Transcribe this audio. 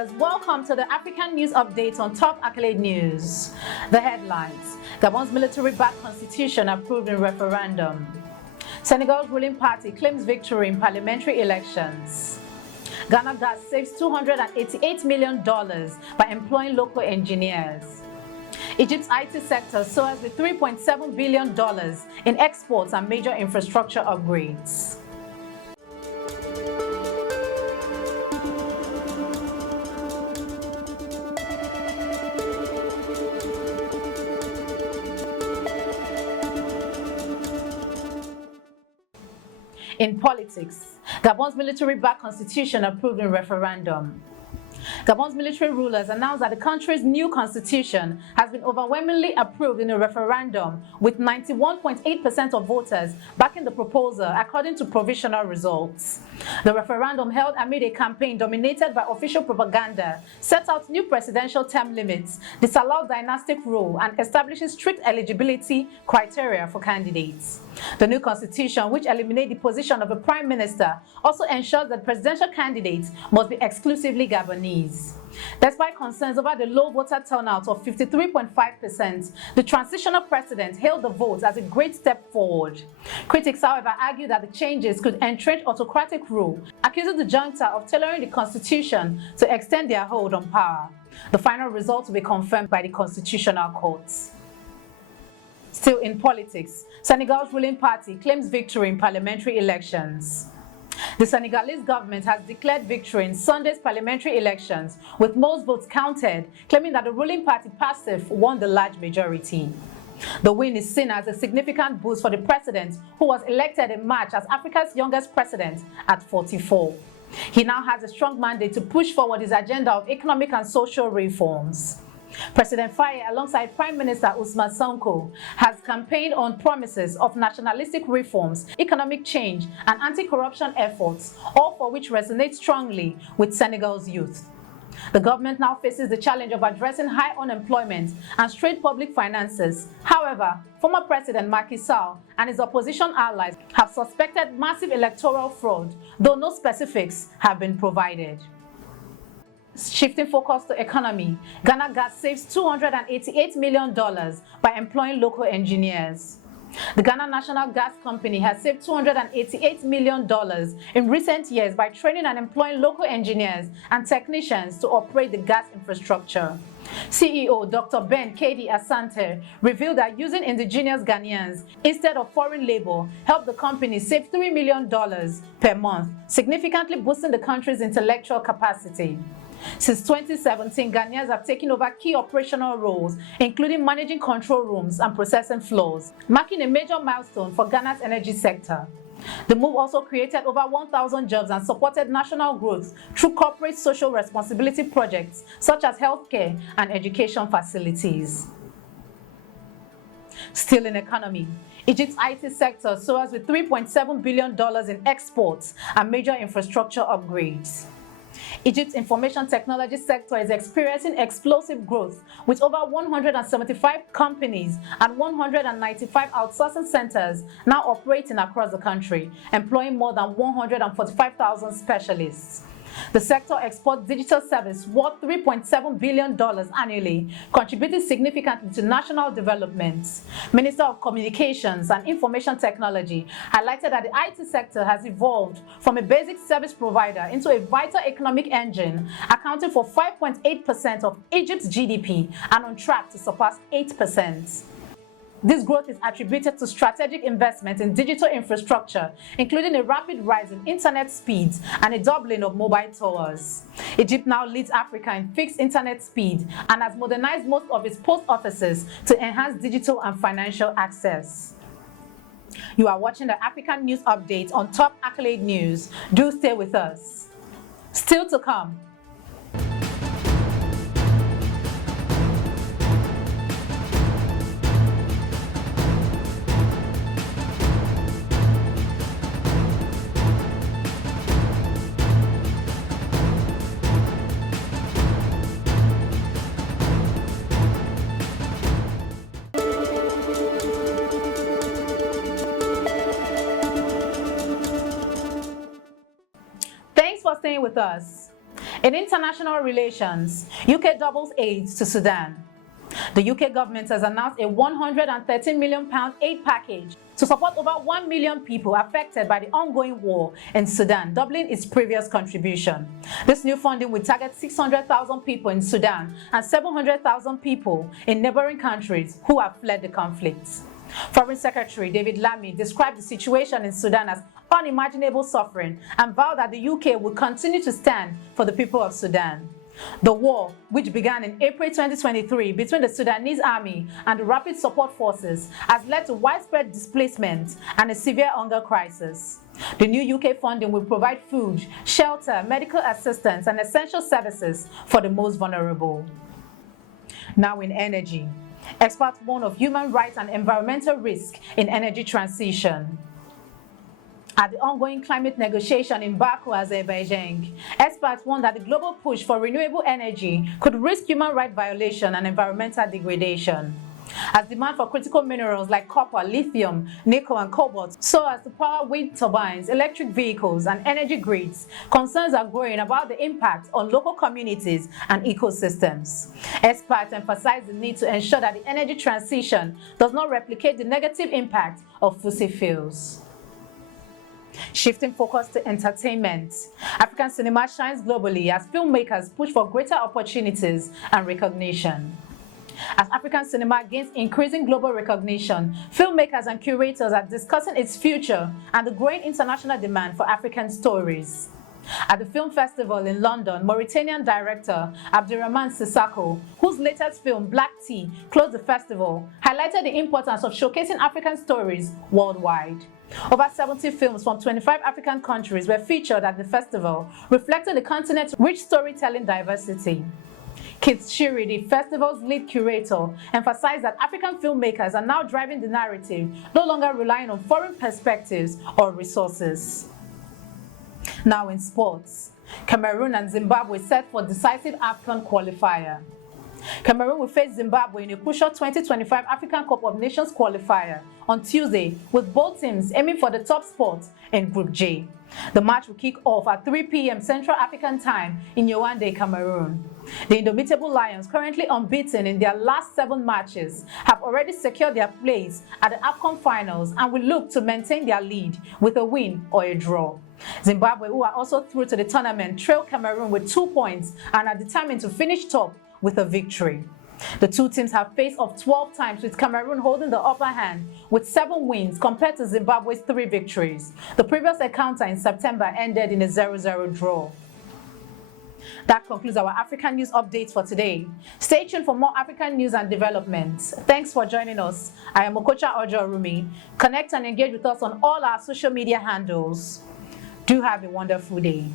viewers, welcome to the African News Update on Top Accolade News. The headlines: Gabon's military-backed constitution approved in referendum. Senegal's ruling party claims victory in parliamentary elections. Ghanaians saves $288 million by employing local engineers. Egypt's IT sector soars with $3.7 billion in exports and major infrastructure upgrades. In politics, Gabon's military-backed constitution approved in referendum. Gabon's military rulers announced that the country's new constitution has been overwhelmingly approved in a referendum, with 91.8% of voters backing the proposal according to provisional results. The referendum, held amid a campaign dominated by official propaganda, set out new presidential term limits, disallowed dynastic rule, and establishes strict eligibility criteria for candidates. The new constitution, which eliminates the position of a prime minister, also ensures that presidential candidates must be exclusively Gabonese. Despite concerns over the low voter turnout of 53.5%, the transitional president hailed the vote as a great step forward. Critics, however, argue that the changes could entrench autocratic rule, accusing the junta of tailoring the constitution to extend their hold on power. The final result will be confirmed by the Constitutional Court. Still in politics, Senegal's ruling party claims victory in parliamentary elections. The Senegalese government has declared victory in Sunday's parliamentary elections, with most votes counted, claiming that the ruling party PASTEF won the large majority. The win is seen as a significant boost for the president, who was elected in March as Africa's youngest president at 44. He now has a strong mandate to push forward his agenda of economic and social reforms. President Faye, alongside Prime Minister Ousmane Sonko, has campaigned on promises of nationalistic reforms, economic change, and anti-corruption efforts, all for which resonate strongly with Senegal's youth. The government now faces the challenge of addressing high unemployment and strained public finances. However, former President Macky Sall and his opposition allies have suspected massive electoral fraud, though no specifics have been provided. Shifting focus to economy, Ghana Gas saves $288 million by employing local engineers. The Ghana National Gas Company has saved $288 million in recent years by training and employing local engineers and technicians to operate the gas infrastructure. CEO Dr. Ben Kedi Asante revealed that using indigenous Ghanaians instead of foreign labor helped the company save $3 million per month, significantly boosting the country's intellectual capacity. Since 2017, Ghanaians have taken over key operational roles, including managing control rooms and processing floors, marking a major milestone for Ghana's energy sector. The move also created over 1,000 jobs and supported national growth through corporate social responsibility projects such as healthcare and education facilities. Still in economy, Egypt's IT sector soars with $3.7 billion in exports and major infrastructure upgrades. Egypt's information technology sector is experiencing explosive growth, with over 175 companies and 195 outsourcing centers now operating across the country, employing more than 145,000 specialists. The sector exports digital service worth $3.7 billion annually, contributing significantly to national development. Minister of Communications and Information Technology highlighted that the IT sector has evolved from a basic service provider into a vital economic engine, accounting for 5.8% of Egypt's GDP and on track to surpass 8%. This growth is attributed to strategic investment in digital infrastructure, including a rapid rise in internet speeds and a doubling of mobile towers. Egypt now leads Africa in fixed internet speed and has modernized most of its post offices to enhance digital and financial access. You are watching the African News Update on Top Accolade News. Do stay with us. Still to come. Staying with us. In international relations, UK doubles aid to Sudan. The UK government has announced a £113 million aid package to support over 1 million people affected by the ongoing war in Sudan, doubling its previous contribution. This new funding will target 600,000 people in Sudan and 700,000 people in neighboring countries who have fled the conflict. Foreign Secretary David Lammy described the situation in Sudan as unimaginable suffering and vowed that the UK would continue to stand for the people of Sudan. The war, which began in April 2023 between the Sudanese army and the Rapid Support Forces, has led to widespread displacement and a severe hunger crisis. The new UK funding will provide food, shelter, medical assistance, and essential services for the most vulnerable. Now in energy, experts warn of human rights and environmental risk in energy transition. At the ongoing climate negotiation in Baku, Azerbaijan, experts warn that the global push for renewable energy could risk human rights violation and environmental degradation. As demand for critical minerals like copper, lithium, nickel, and cobalt soar as to power wind turbines, electric vehicles, and energy grids, concerns are growing about the impact on local communities and ecosystems. Experts emphasize the need to ensure that the energy transition does not replicate the negative impact of fossil fuels. Shifting focus to entertainment, African cinema shines globally as filmmakers push for greater opportunities and recognition. As African cinema gains increasing global recognition, filmmakers and curators are discussing its future and the growing international demand for African stories. At the film festival in London, Mauritanian director Abdurrahman Sissako, whose latest film Black Tea closed the festival, highlighted the importance of showcasing African stories worldwide. Over 70 films from 25 African countries were featured at the festival, reflecting the continent's rich storytelling diversity. Keith Shiri, the festival's lead curator, emphasized that African filmmakers are now driving the narrative, no longer relying on foreign perspectives or resources. Now in sports, Cameroon and Zimbabwe set for decisive AFCON qualifier. Cameroon will face Zimbabwe in a crucial 2025 African Cup of Nations qualifier on Tuesday, with both teams aiming for the top spot in Group J. The match will kick off at 3 p.m. Central African Time in Yaoundé, Cameroon. The Indomitable Lions, currently unbeaten in their last 7 matches, have already secured their place at the AFCON finals and will look to maintain their lead with a win or a draw. Zimbabwe, who are also through to the tournament, trail Cameroon with 2 points and are determined to finish top with a victory. The two teams have faced off 12 times, with Cameroon holding the upper hand with 7 wins compared to Zimbabwe's 3 victories. The previous encounter in September ended in a 0-0 draw. That concludes our African news updates for today. Stay tuned for more African news and developments. Thanks for joining us. I am Okocha Ojo-Rumi. Connect and engage with us on all our social media handles. Do have a wonderful day.